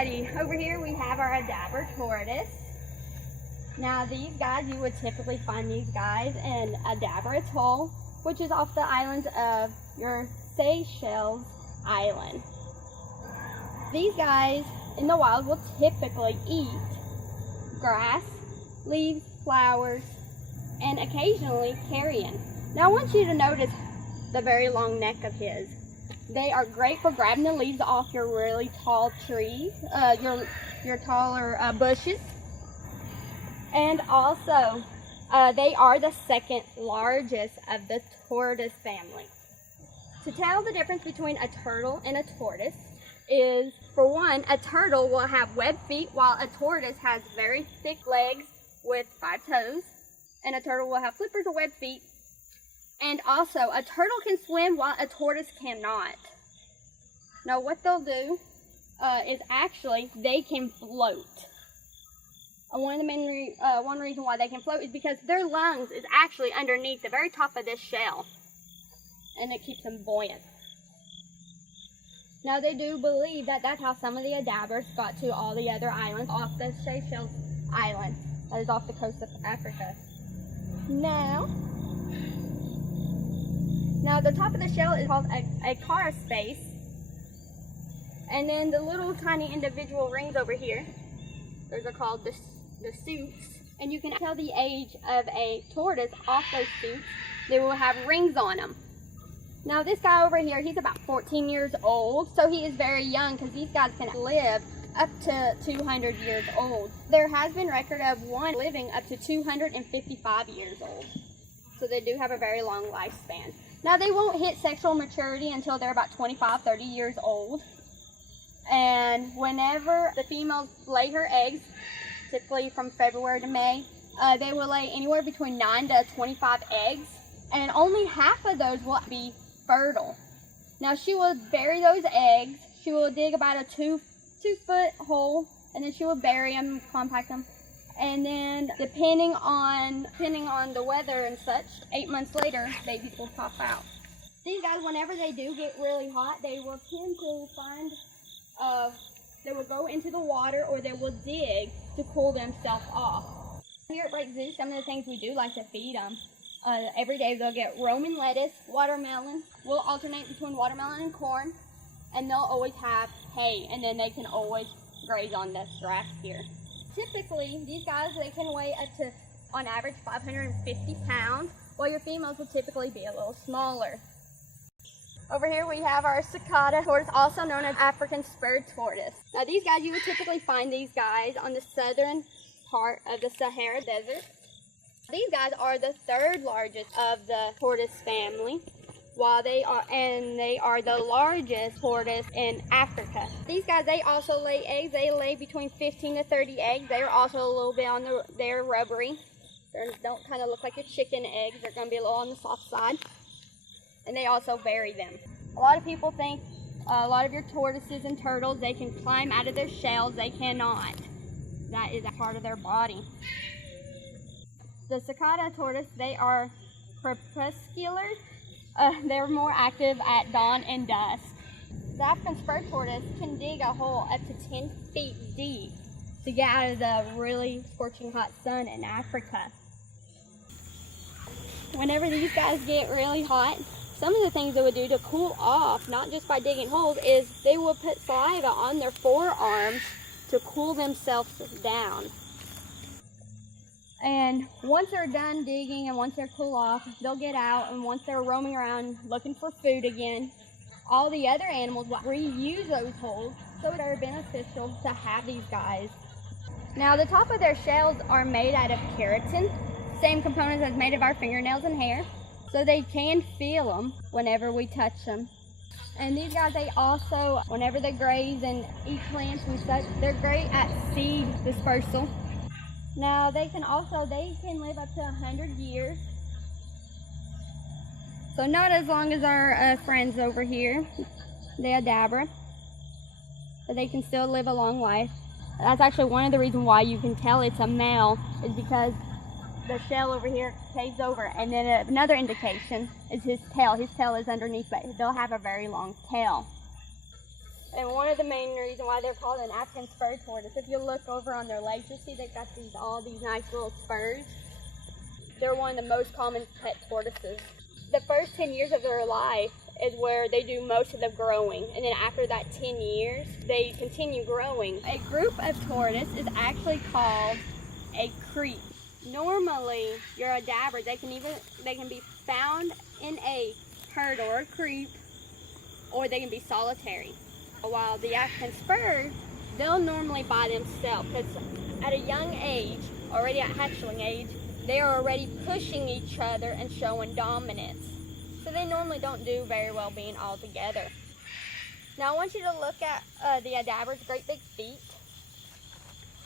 Alrighty, over here we have our Aldabra tortoise. Now these guys, you would typically find these guys in Aldabra Atoll, which is off the island of your Seychelles Island. These guys in the wild will typically eat grass, leaves, flowers, and occasionally carrion. Now I want you to notice the very long neck of his. They are great for grabbing the leaves off your really tall trees, your taller bushes. And also, they are the second largest of the tortoise family. To tell the difference between a turtle and a tortoise is, for one, a turtle will have webbed feet while a tortoise has very thick legs with 5 toes. And a turtle will have flippers or webbed feet. And also, a turtle can swim while a tortoise cannot. Now, what they'll do is actually they can float. One reason why they can float is because their lungs is actually underneath the very top of this shell, and it keeps them buoyant. Now, they do believe that that's how some of the Aldabras got to all the other islands off the Seychelles Island, that is off the coast of Africa. Now the top of the shell is called a carapace, and then the little tiny individual rings over here, those are called the suits, and you can tell the age of a tortoise off those suits. They will have rings on them. Now this guy over here, he's about 14 years old, so he is very young because these guys can live up to 200 years old. There has been record of one living up to 255 years old. So they do have a very long lifespan. Now they won't hit sexual maturity until they're about 25, 30 years old. And whenever the females lay her eggs, typically from February to May, they will lay anywhere between 9 to 25 eggs. And only half of those will be fertile. Now she will bury those eggs. She will dig about a 2-foot hole, and then she will bury them, compact them, and then depending on the weather and such, 8 months later, babies will pop out. These guys, whenever they do get really hot, they will tend to find, they will go into the water or they will dig to cool themselves off. Here at Break Zoo, some of the things we do like to feed them. Every day they'll get Roman lettuce, watermelon. We'll alternate between watermelon and corn. And they'll always have hay, and then they can always graze on this grass here. Typically, these guys, they can weigh up to, on average, 550 pounds, while your females will typically be a little smaller. Over here we have our cicada tortoise, also known as African spurred tortoise. Now these guys, you would typically find these guys on the southern part of the Sahara Desert. These guys are the third largest of the tortoise family. They are the largest tortoise in Africa. These guys, they also lay eggs. They lay between 15 to 30 eggs. They're also a little bit they're rubbery. They don't kind of look like your chicken eggs. They're going to be a little on the soft side. And they also bury them. A lot of people think a lot of your tortoises and turtles, they can climb out of their shells. They cannot. That is a part of their body. The cicada tortoise, they are crepuscular. They're more active at dawn and dusk. The African spur tortoise can dig a hole up to 10 feet deep to get out of the really scorching hot sun in Africa. Whenever these guys get really hot, some of the things they would do to cool off, not just by digging holes, is they will put saliva on their forearms to cool themselves down. And once they're done digging and once they're cool off, they'll get out, and once they're roaming around looking for food again, all the other animals will reuse those holes, so it's very beneficial to have these guys. Now the top of their shells are made out of keratin, same components as made of our fingernails and hair, so they can feel them whenever we touch them. And these guys, they also, whenever they graze and eat plants and such, they're great at seed dispersal. Now they can live up to 100 years. So not as long as our friends over here, the Aldabra, but they can still live a long life. That's actually one of the reasons why you can tell it's a male, is because the shell over here caves over. And then another indication is his tail. His tail is underneath, but they'll have a very long tail. And one of the main reasons why they're called an African spur tortoise, if you look over on their legs, you'll see they've got all these nice little spurs. They're one of the most common pet tortoises. The first 10 years of their life is where they do most of the growing, and then after that 10 years, they continue growing. A group of tortoise is actually called a creep. Normally, your Aldabra, they can be found in a herd or a creep, or they can be solitary. While the African spur, they'll normally by themselves, because at a young age, already at hatchling age, they are already pushing each other and showing dominance. So they normally don't do very well being all together. Now I want you to look at the Aldabra's great big feet.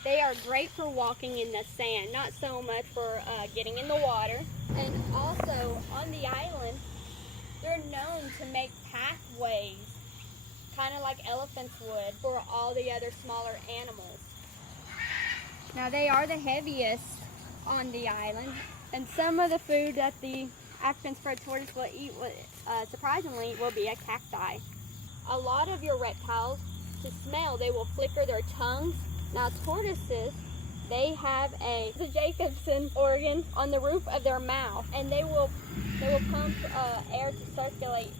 They are great for walking in the sand, not so much for getting in the water. And also on the island, they're known to make pathways, kind of like elephants would, for all the other smaller animals. Now they are the heaviest on the island, and some of the food that the African spur tortoise will eat, surprisingly, will be a cacti. A lot of your reptiles, to smell, they will flicker their tongues. Now tortoises, they have the Jacobson organ on the roof of their mouth, and they will pump air to circulate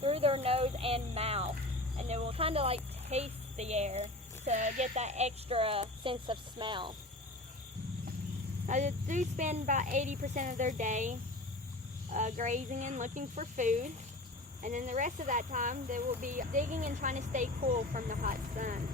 through their nose and mouth, and they will kind of like taste the air to get that extra sense of smell. Now they do spend about 80% of their day grazing and looking for food, and then the rest of that time they will be digging and trying to stay cool from the hot sun.